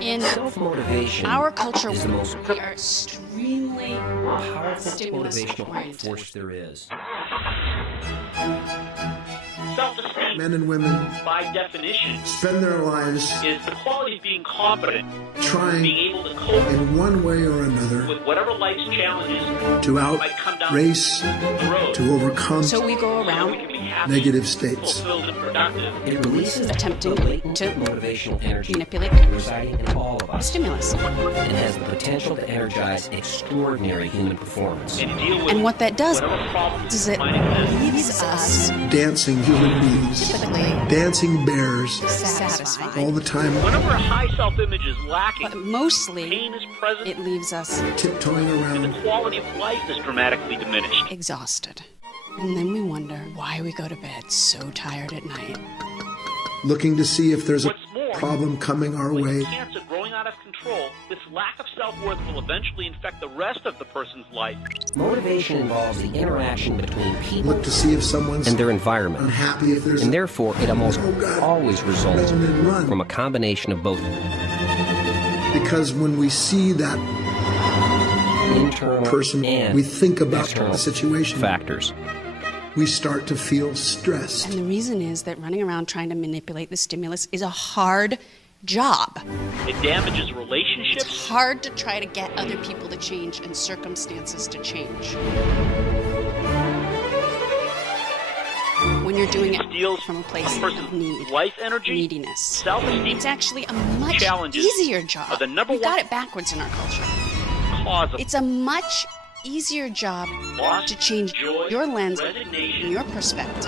In Self-motivation our culture, is the most we are extremely powerful stimulus motivational oriented. force there is. Self-esteem, Men and women by definition, spend their lives is the quality of being competent, trying being able to cope in one way or another with whatever life's challenges to might come down outrace, the road. to overcome So we go So we around can be happy, negative states. fulfilled, and productive. It releases attempting the latent to motivational energy manipulate residing in all of us stimulus. and has the potential to energize extraordinary human performance. And deal with And what that does whatever problems is it might exist. leaves us Dancing human beings, typically dancing bears satisfied. all the time, Whenever a high self-image is But lacking, mostly, pain is present, it leaves us tiptoeing and around, the quality of life is dramatically diminished. exhausted. And then we wonder why we go to bed so tired at night. looking to see if there's a What's more, problem coming our with way. cancer growing out of control, this lack of self-worth will eventually infect the rest of the person's life. Motivation involves the interaction between people Look to see if someone's and their environment, unhappy, if there's and therefore it almost Oh, God. always results Run and run. from a combination of both because when we see that internal person, and we think about external the situation. factors. We start to feel stressed. And the reason is that running around trying to manipulate the stimulus is a hard job. It damages It's relationships, hard to try to get other people to change and circumstances to change. When you're doing it steals from a place a of person's need, life energy, neediness, self-esteem, it's actually a much Challenges easier job. are the number We've got one it backwards in our culture. cause of It's a much easier job loss, to change joy, your lens resignation, and your perspective.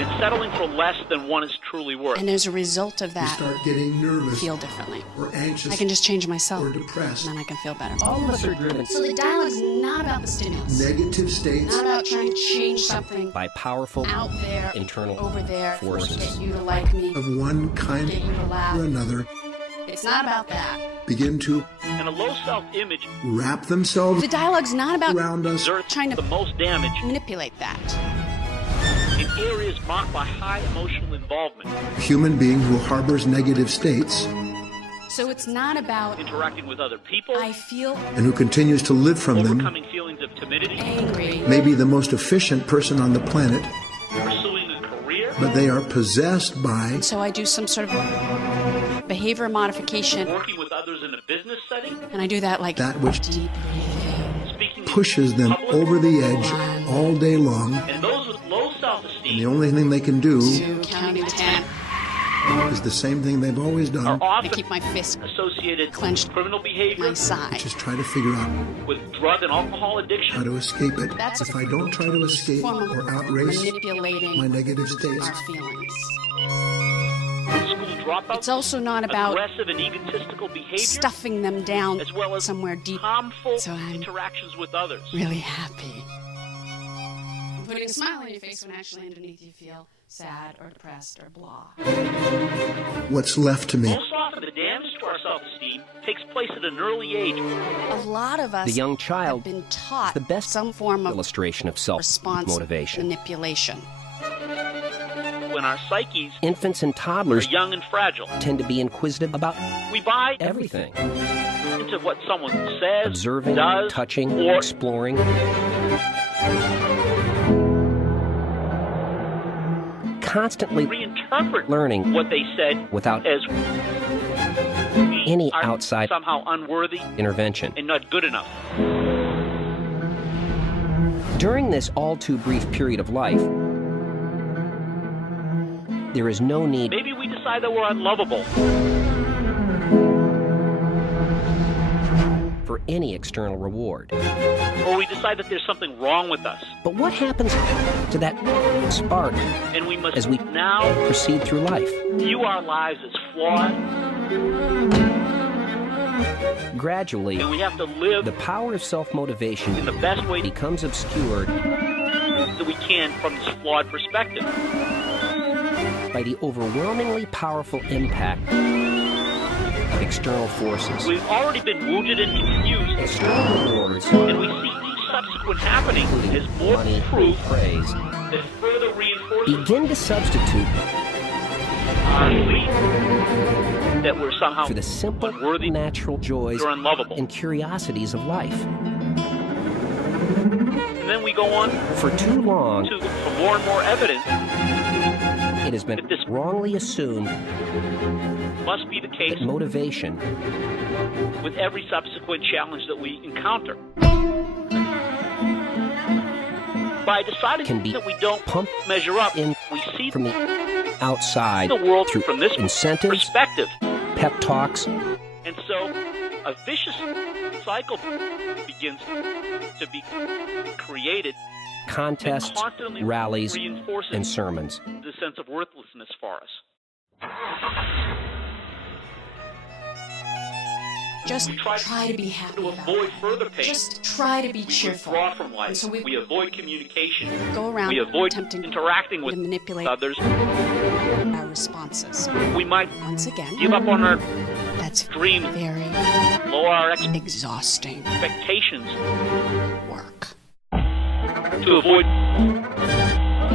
and settling for less than one is truly worth. And as a result of We that, start getting nervous feel differently. or anxious I can just change myself, or and depressed. then I can feel better. All of us are driven So the dialogue's not about the stimulus. Negative states Not about trying to change something by powerful out there, internal over there, forces. get you to like me, of one kind get you to laugh. or another It's not about that. begin to And a low self-image wrap themselves The dialogue's not about around us. exerts trying to the most damage manipulate that. in areas marked by high emotional involvement, A human being who harbors negative states So it's not about interacting with other people, I feel and who continues to live from them overcoming feelings of timidity, angry. may be the most efficient person on the planet, pursuing a career, but they are possessed by So I do some sort of behavior modification, working with others in a business setting, and I do that like that which deep breathing. speaking in pushes them public, over the edge all day long, and those with low and the self-esteem only thing they can do To counting to 10. is the same thing they've always are done, I often keep my fist associated clenched with criminal behavior, my side. just try to figure out with drug and alcohol how addiction, to escape it. That's If I don't try to escape Form of or outrace manipulating my negative states, our feelings. school dropouts, It's also not about aggressive and egotistical behavior, stuffing them down as well as somewhere deep. harmful So I'm- interactions with others. Really happy. Putting a smile on your face when actually underneath you feel sad or depressed or blah. what's left to me? Most often, the damage to our self-esteem takes place at an early age. A lot of us The young have child been taught the best some form of illustration of response self-motivation. manipulation. When our psyches Infants and are toddlers young and fragile, tend to be inquisitive about we buy everything. into what someone says, Observing, does, touching, or exploring. Constantly reinterpret learning what they said without as we any are outside somehow unworthy intervention. and not good enough. During this all too brief period of life, there is no need Maybe we decide that we're unlovable. for any external reward. Or we decide that there's something wrong with us, But what happens to that spark and we must as we now proceed through life? view our lives as flawed, Gradually, and we have to live the power of self-motivation in the best way becomes obscured that we can from this flawed perspective. by the overwhelmingly powerful impact of external forces. We've already been wounded and confused, External rewards, and we see each subsequent happening as more money, proof praise, that further reinforces begin to substitute our belief that we're somehow for the simple, unworthy natural joys or unlovable. and curiosities of life. And then we go on For too long, for more and more evidence it has been that this wrongly assumed must be the case that motivation with every subsequent challenge that we encounter. By deciding can be that we don't pumped measure up, in we see from the outside the world through from this incentives, perspective. pep talks, And so a vicious cycle begins to be created and contests, constantly rallies, reinforces and sermons. the sense of worthlessness for us. Just We try to be happy to about avoid it. further pain. Just try to be We cheerful. withdraw from life. And so we avoid communication. go around We avoid attempting interacting with to manipulate others. our responses. We might Once again, give up on our that's dreams, very lower our exhausting expectations work. to avoid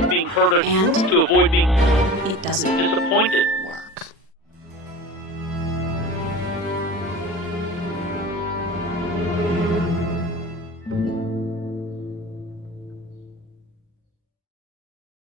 being hurt or And? to avoid being It doesn't disappointed.